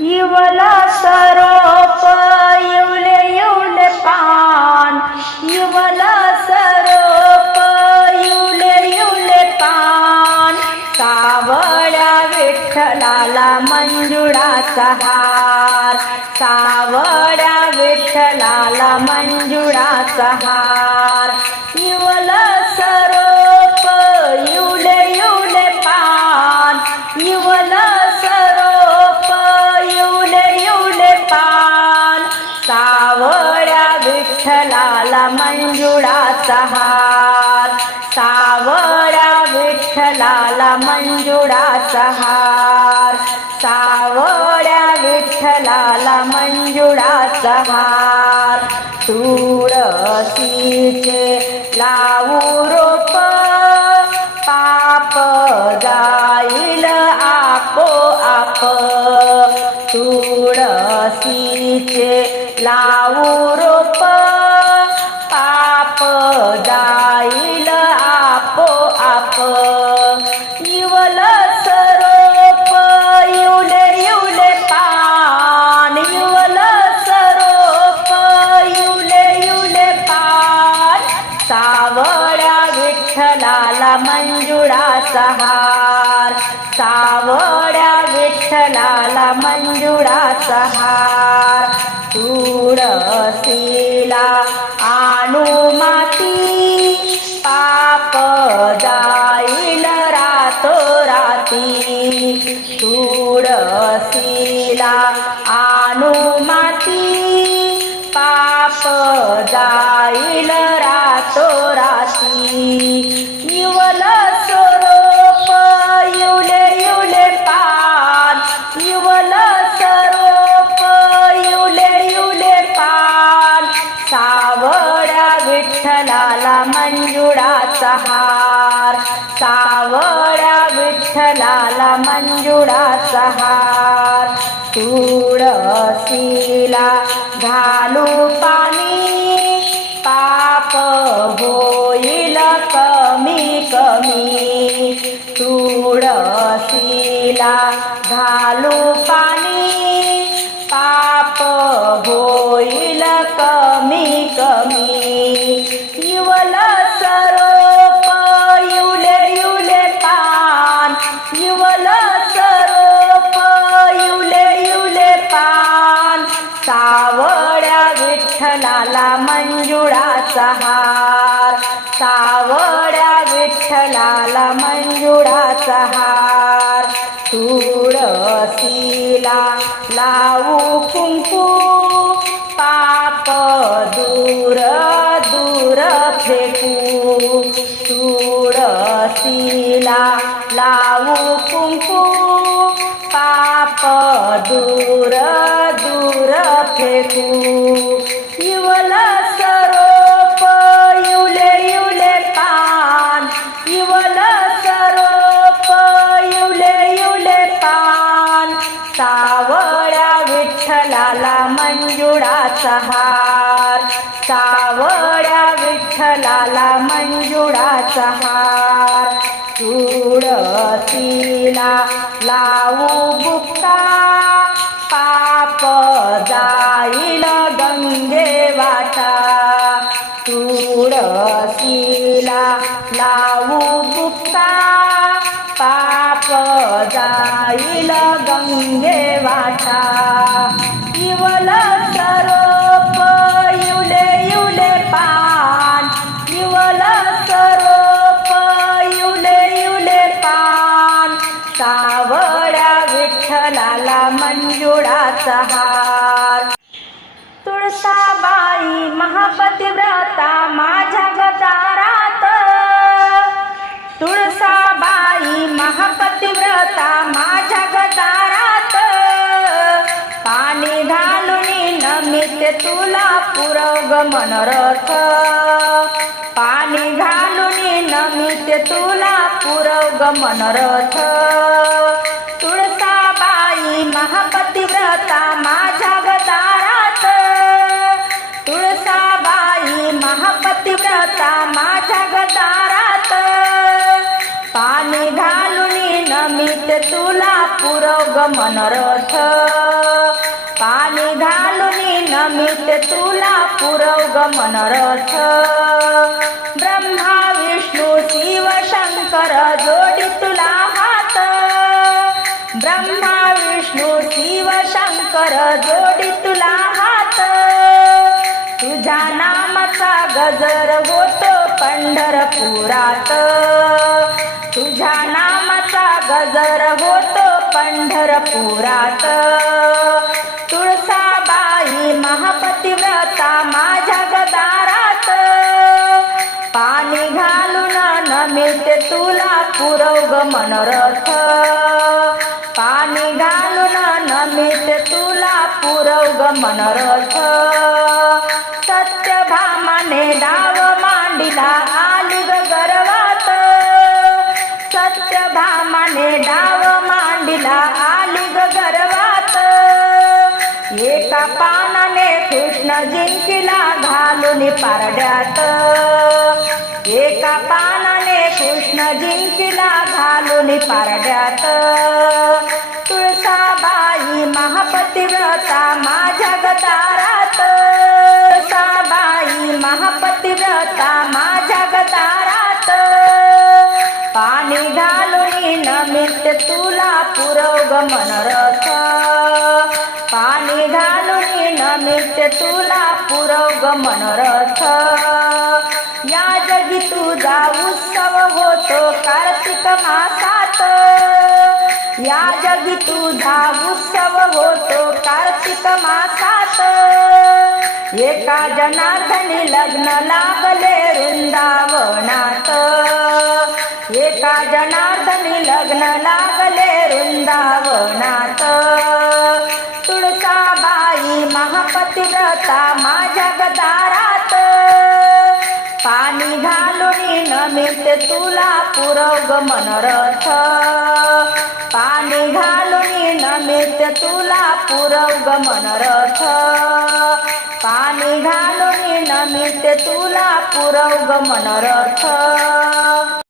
युवला सरोप येवले येवले पान. युवला सरोप येवले येवले पान. सावळ्या विठ्ठलाला मंजुळाचा हार. सावळ्या विठ्ठलाला मंजुळाचा हार. युवला सरोप येवले येवले पान. इवल झाला मंजुळाचा हार. सावड्या विठ्ठलाला मंजुळाचा हार. तुळशीचे लावू रोप. पाप जाईल आपोआप. तुळशीचे लावू रोप. पाप जाईल आपोआप. विठ्ठलाला मंजुळाचा हार. सावड्या विठ्ठलाला मंजुळाचा हार. तुळशीला आणू माती. पाप जाईल रातो राती तुळशीला आणू माती. पाप जाईल रातो राती इवल सरोप इवले इवले पान. इवल स्वरूप इवले इवले पान. सावळ्या विठ्ठलाला मंजुळाचा हार. सावळ्या विठ्ठलाला मंजुळाचा हार. तुळशीला घालू पा तिला घालू पाणी. पाप होईल कमी कमी. युवल सरोप युले युले पान. युवल सरोप युले युले पान. सावड्या विठ्ठलाला मंजुळाचा हार. सावड्या विठ्ठलाला मंजुळाचा हार. तुळशीला लावू कुंकू पाप दूर दूर फेकू. तुळशीला लावू कुंकू पाप दूर दूर फेकू. सावळ्या विठ्ठलाला मंजुळाचा हार. सावळ्या विठ्ठलाला मंजुळाचा हार. तुळशीला लावू बुक्ता पाप जाईल गंगे वाटा. तुळशीला जाईल गंगे वाटा. इवल सरोप इवले इवले पान. इवल सरोप इवले इवले पान. सावड्या विठ्ठलाला मंजुळाचा हार. तुळसाबाई महापतिव्रता माझ्या गदार मनरथ. पाणी घालून नमिते तुला पुरग मनरथ. तुळसाबाई महापतिव्रता माझ्या गदारात. तुळसाबाई महापतिव्रता माझ्या गदारात. पाणी घालून नमित तुला पुरव ग मनरथ. पाणी घालून नमिते तुला पुरव ग मनरथ ब्रह्मा विष्णू शिव शंकर जोडी तुला हात. ब्रह्मा विष्णू शिव शंकर जोडी तुला हात. तुझ्या नामाचा गजर होतो पंढरपुरात. तुझ्या नामाचा गजर होतो पंढरपुरात. तुळसा तुळसाबाई महापतिव्रता माझ्या गदारात. पाणी घालून न मिळते तुला पुरव ग मनरथ. पाणी घालून न मिळते तुला पुरव ग मनरथ. सत्यभामाने डाव मांडिला आली ग गर्वात. सत्यभामाने डाव मांडिला आली ग गर्वात. एका पा कृष्ण जिंकिला घालून पारड्यात. एका पानाने कृष्ण जिंकिला घालून पारड्यात. तुळसाबाई महापतिव्रता माझ्या गदारात. तुळसाबाई महापतिव्रता माझ्या गदारात. पाणी घालून नमित तुला पुरव ग नमित तुला पुरव मनोरथ. या जगी तुझा उत्सव होतो कार्तिक मासात. या जगी तुझा उत्सव होतो कार्तिक मासात. एका जनार्दनी लग्न लागले वृंदावनात. एका जनार्दनी लग्न लागले वृंदावनात. महापतिव्रता माझ्या गदारात. पाणी घालून नमिते तुला पुरव मनरथ. पाणी घालून नमिते तुला पुरव मनरथ. पाणी घालून नमिते तुला पुरव मनरथ.